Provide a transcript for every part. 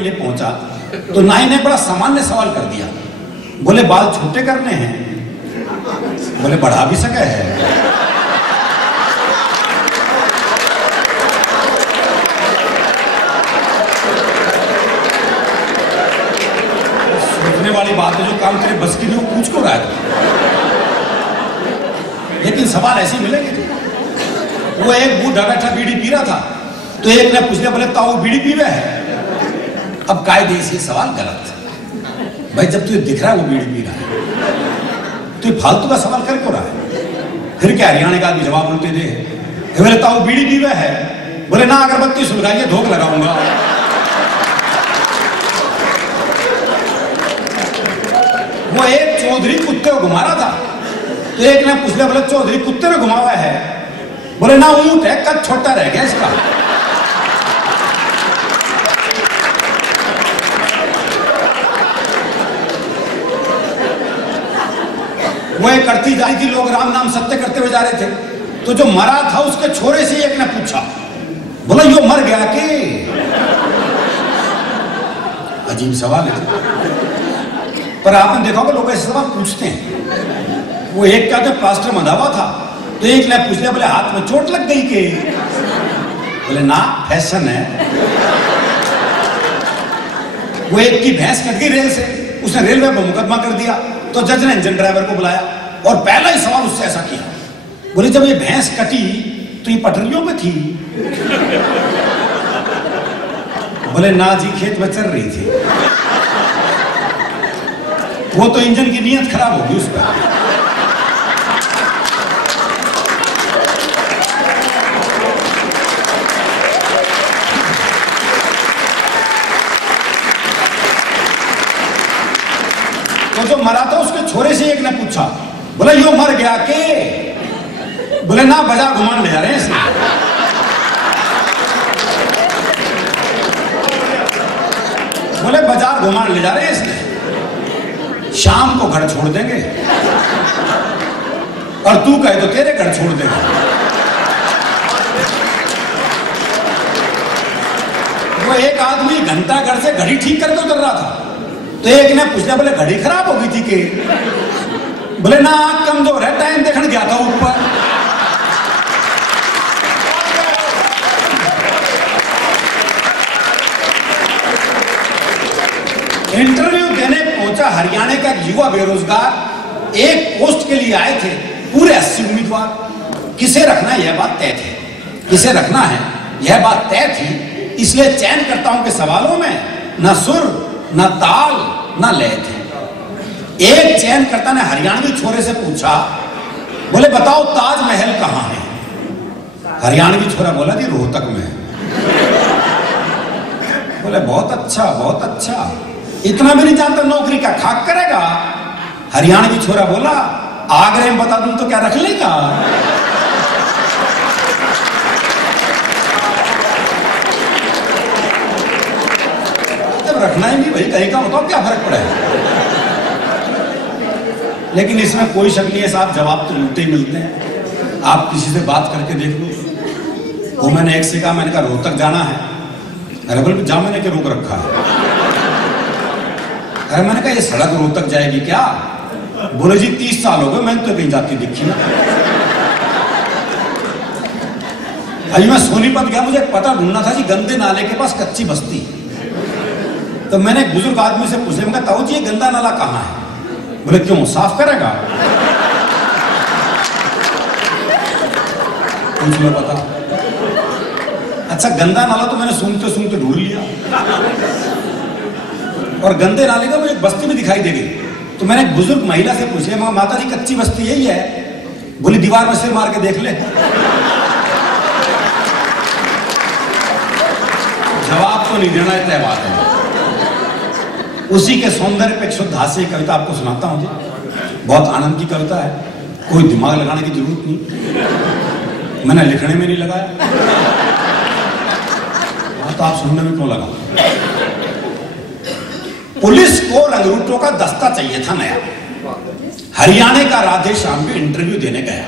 के लिए पहुंचा तो नाई ने बड़ा सामान्य सवाल कर दिया। बोले बाल छोटे करने हैं? बोले बढ़ा भी सके है। सोचने वाली बात है, जो काम तेरे बस की नहीं वो पूछ को रहा है, लेकिन सवाल ऐसे मिलेंगे। वो एक बूढ़ा बैठा बीड़ी पी रहा था तो एक ने पूछ लिया, बोले ताऊ बीड़ी पीवे है? अब कायदे से सवाल गलत भाई, जब तुझे दिख रहा है वो बीड़ी पी रहा है तो फालतू का सवाल कर क्यों रहा है? फिर क्या हरियाणा का आदमी जवाब बोलते थे, बोले ताऊ बीड़ी पीवे है? बोले ना, अगरबत्ती सुलगाइए, धोख लगाऊंगा। वो एक चौधरी कुत्ते को घुमा रहा था तो एक ने पूछ लिया, बोले चौधरी कुत्ते ने घुमावा है? बोले ना, ऊंट है, कद छोटा रह गया इसका। वो एक करती जा रही थी, लोग राम नाम सत्य करते हुए जा रहे थे तो जो मरा था उसके छोरे से एक ने पूछा, बोला यो मर गया कि? अजीब सवाल है, पर आपने देखा होगा लोग ऐसे सवाल पूछते हैं। वो एक का तो प्लास्टर बंधा हुआ था तो एक ने पूछ लिया, बोले हाथ में चोट लग गई के? बोले ना, फैशन है। वो एक की भैंस कट गई रेल से, उसने रेलवे पर मुकदमा कर दिया तो जज ने इंजन ड्राइवर को बुलाया और पहला ही सवाल उससे ऐसा किया, बोले जब ये भैंस कटी तो ये पटरियों पे थी? बोले ना जी, खेत में चल रही थी। वो तो इंजन की नीयत खराब होगी उसका। तो जो मरा था उसके छोरे से एक ने पूछा, बोले यो मर गया के? बोले ना, बाजार घुमान ले जा रहे हैं इसमें। बोले बाजार घुमान ले जा रहे हैं इसमें, शाम को घर छोड़ देंगे और तू कहे तो तेरे घर छोड़ देगा। वो एक आदमी घंटा घर से घड़ी ठीक करके उतर रहा था तो एक ने पूछ लिया, बोले घड़ी खराब हो गई थी के? बोले ना, आंख कमजोर है, टाइम देखने गया था ऊपर। इंटरव्यू देने पहुंचा हरियाणा का युवा बेरोजगार, एक पोस्ट के लिए आए थे पूरे 80 उम्मीदवार। किसे रखना है यह बात तय थी, किसे रखना है यह बात तय थी, इसलिए चयनकर्ताओं के सवालों में न सुर न ताल न लय थे। एक चयनकर्ता ने हरियाणवी छोरे से पूछा, बोले बताओ ताजमहल कहां है? हरियाणवी छोरा बोला जी रोहतक में। बोले बहुत अच्छा, बहुत अच्छा, इतना भी नहीं जानता, नौकरी का खाक करेगा? हरियाणवी छोरा बोला, आगरे में बता दूं तो क्या रख लेगा? रखना ही नहीं भाई, कहीं का बताओ क्या फर्क पड़ेगा? लेकिन इसमें कोई शक नहीं है साहब, जवाब तो उल्टे ही मिलते हैं। आप किसी से बात करके देख लो। वो मैंने एक से कहा, मैंने कहा रोहतक जाना है। अरे बोले जा, मैंने क्या रोक रखा है? अरे मैंने कहा ये सड़क रोहतक जाएगी क्या? बोले जी 30 साल हो गए, मैंने तो कहीं जाती दिखी ना। अभी मैं सोनीपत गया, मुझे पता ढूंढना था जी गंदे नाले के पास कच्ची बस्ती। तो मैंने एक बुजुर्ग आदमी से पूछा, मैं ताऊ जी ये गंदा नाला कहाँ है? बोले क्यों, साफ करेगा? पूछ लो पता। अच्छा गंदा नाला तो मैंने सूंघते सूंघते ढूंढ लिया और गंदे नाले का मुझे एक बस्ती में दिखाई दे गई। तो मैंने एक बुजुर्ग महिला से पूछा, मगर माता जी कच्ची बस्ती यही है? बोली दीवार में सिर मार के देख ले। जवाब तो नहीं देना, तय बात है। उसी के सौंदर्य पे एक शुद्ध हास्य कविता आपको सुनाता हूं जी, बहुत आनंद की कविता है, कोई दिमाग लगाने की जरूरत नहीं, मैंने लिखने में नहीं लगाया, तो आप सुनने में क्यों लगा? पुलिस को रंगरूटों का दस्ता चाहिए था नया। हरियाणा का राधे श्याम भी इंटरव्यू देने गया।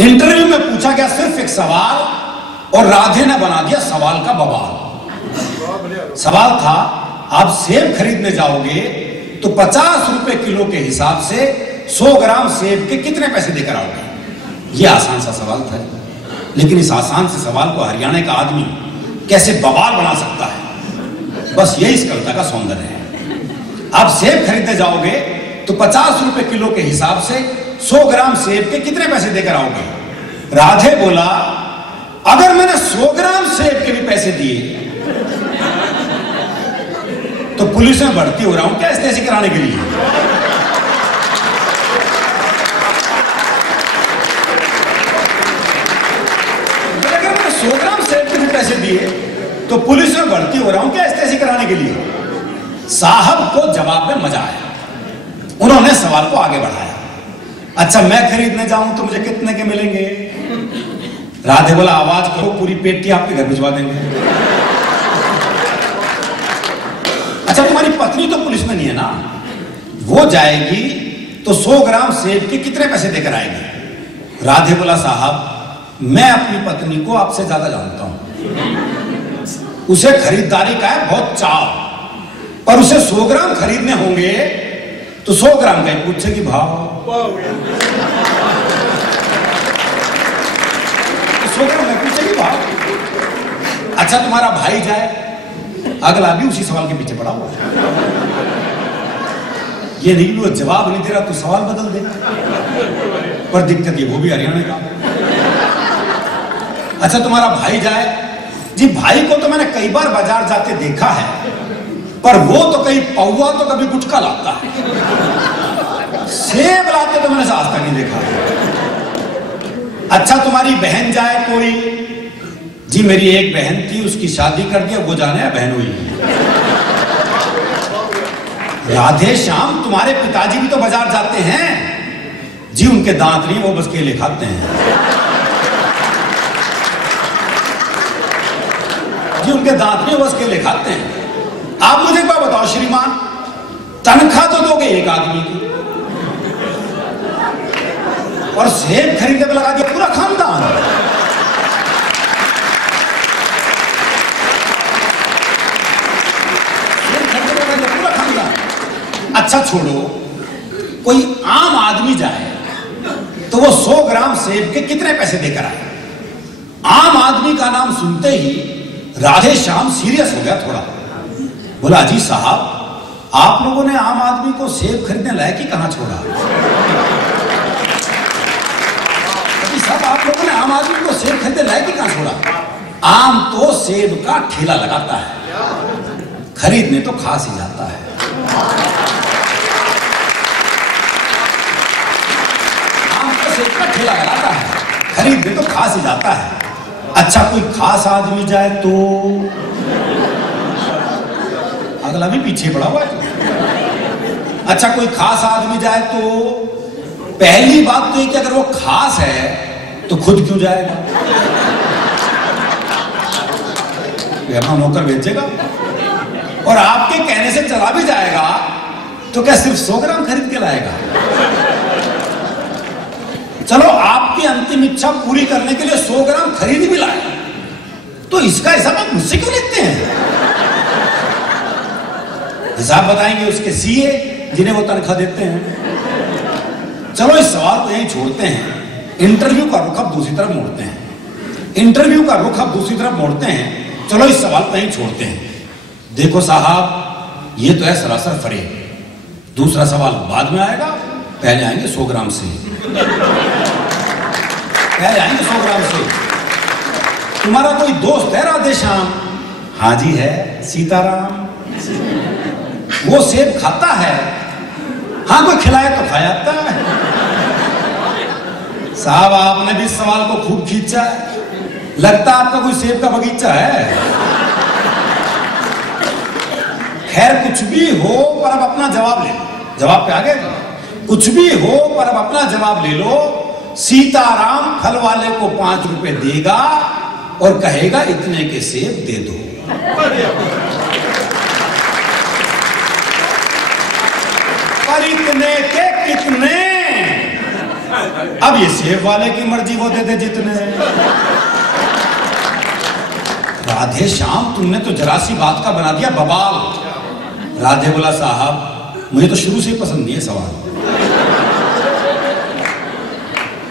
इंटरव्यू में पूछा गया सिर्फ एक सवाल और राधे ने बना दिया सवाल का बवाल। सवाल था आप सेब खरीदने जाओगे तो 50 रुपए किलो के हिसाब से 100 ग्राम सेब के कितने पैसे देकर आओगे। यह आसान सा सवाल था, लेकिन इस आसान से सवाल को हरियाणा का आदमी कैसे बवाल बना सकता है, बस यही इस कविता का सौंदर्य है। आप सेब खरीदने जाओगे तो 50 रुपए किलो के हिसाब से 100 ग्राम सेब के कितने पैसे देकर आओगे। राधे बोला अगर मैंने 100 ग्राम सेब के भी पैसे दिए तो पुलिस में भर्ती हो रहा हूं क्या ऐसे कराने के लिए। अगर मैंने 100 ग्राम सेब के भी पैसे दिए तो पुलिस में भर्ती हो रहा हूं क्या ऐसे कराने के लिए। साहब को जवाब में मजा आया, उन्होंने सवाल को आगे बढ़ाया। अच्छा मैं खरीदने जाऊं तो मुझे कितने के मिलेंगे। राधे बोला आवाज करो पूरी पेटी आपके घर भिजवा देंगे। अच्छा तुम्हारी पत्नी तो पुलिस में नहीं है ना, वो जाएगी तो 100 ग्राम सेब के कितने पैसे देकर आएगी। राधे बोला साहब मैं अपनी पत्नी को आपसे ज्यादा जानता हूं, उसे खरीदारी का है बहुत चाव, पर उसे 100 ग्राम खरीदने होंगे तो 100 ग्राम का ही पूछेगी भाव। 100 ग्राम का पूछेगी भाव। अच्छा तुम्हारा भाई जाए, अगला भी उसी सवाल के पीछे पड़ा हुआ है। ये नहीं वो जवाब नहीं दे रहा तो सवाल बदल दे, पर दिक्कत ये वो भी हरियाणा का। अच्छा तुम्हारा भाई जाए जी, भाई को तो मैंने कई बार बाजार जाते देखा है, पर वो तो कहीं पौवा तो कभी गुटखा लाता है, सेब लाते तो मैंने आज तक नहीं देखा। अच्छा तुम्हारी बहन जाए कोई जी, मेरी एक बहन थी उसकी शादी कर दिया, वो जाने बहन हुई। राधे श्याम तुम्हारे पिताजी भी तो बाजार जाते हैं जी, उनके दांत नहीं वो बस केले खाते हैं जी, उनके दांत नहीं वो बस केले खाते हैं। आप मुझे एक बात बताओ श्रीमान, तनख्वाह तो दोगे एक आदमी की और सेब खरीदने पे लगा दिया पूरा खानदान। अच्छा छोड़ो, कोई आम आदमी जाए तो वो 100 ग्राम सेब के कितने पैसे देकर आए। आम आदमी का नाम सुनते ही राधे श्याम सीरियस हो गया थोड़ा, बोला जी साहब आप लोगों ने आम आदमी को सेब खरीदने लायक ही कहां छोड़ा। साहब आप लोगों ने आम आदमी को सेब खरीदने लायक ही कहां छोड़ा। आम तो सेब का ठेला लगाता है, खरीदने तो खास ही जाता है। का ठेला लगाता है, खरीदने तो खास ही जाता है। अच्छा कोई खास आदमी जाए तो अगला भी पीछे पड़ा हुआ है। अच्छा कोई खास आदमी जाए तो पहली बात तो ये कि अगर वो खास है तो खुद क्यों जाएगा, अपना नौकर भेजेगा, और आपके कहने से चला भी जाएगा तो क्या सिर्फ 100 ग्राम खरीद के लाएगा। चलो आपकी अंतिम इच्छा पूरी करने के लिए 100 ग्राम खरीद भी लाए तो इसका हिसाब आप मुझसे क्यों लेते हैं। हिसाब बताएंगे उसके सीए जिन्हें वो तनख्वाह देते हैं। चलो इस सवाल को यहीं छोड़ते हैं, इंटरव्यू का रुख अब दूसरी तरफ मोड़ते हैं। इंटरव्यू का रुख अब दूसरी तरफ मोड़ते हैं। चलो इस सवाल को यहीं छोड़ते हैं। देखो साहब ये तो है सरासर फरेब, दूसरा सवाल बाद में आएगा, पहले आएंगे 100 ग्राम से। पहले आएंगे 100 ग्राम से। तुम्हारा कोई दोस्त है राधे श्याम? हाँ जी है, सीताराम। वो सेब खाता है? हाँ कोई खिलाए तो खा जाता है। साहब आपने भी सवाल को खूब खींचा है, लगता आपका कोई सेब का बगीचा है। खैर कुछ भी हो पर अब अपना जवाब ले लो। जवाब पे आ गए? कुछ भी हो पर अब अपना जवाब ले लो। सीताराम फल वाले को 5 रुपए देगा और कहेगा इतने के सेब दे दो। पर इतने के कितने? अब ये सेब वाले की मर्जी, वो दे दे जितने। राधे श्याम, तुमने तो जरा सी बात का बना दिया बवाल। राधे बोला साहब मुझे तो शुरू से ही पसंद नहीं है सवाल,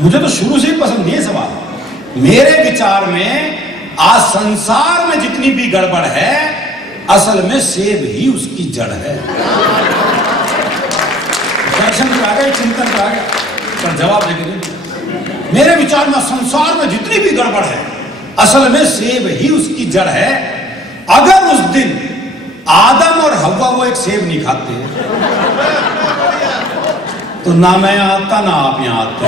मुझे तो शुरू से ही पसंद नहीं है सवाल। मेरे विचार में आज संसार में जितनी भी गड़बड़ है असल में सेब ही उसकी जड़ है। दर्शन करा गया, चिंतन करा गया, पर जवाब देंगे मेरे विचार में संसार में जितनी भी गड़बड़ है असल में सेब ही उसकी जड़ है। अगर उस दिन आदम और हव्वा वो एक सेब नहीं खाते तो ना मैं आता ना आप यहां आते।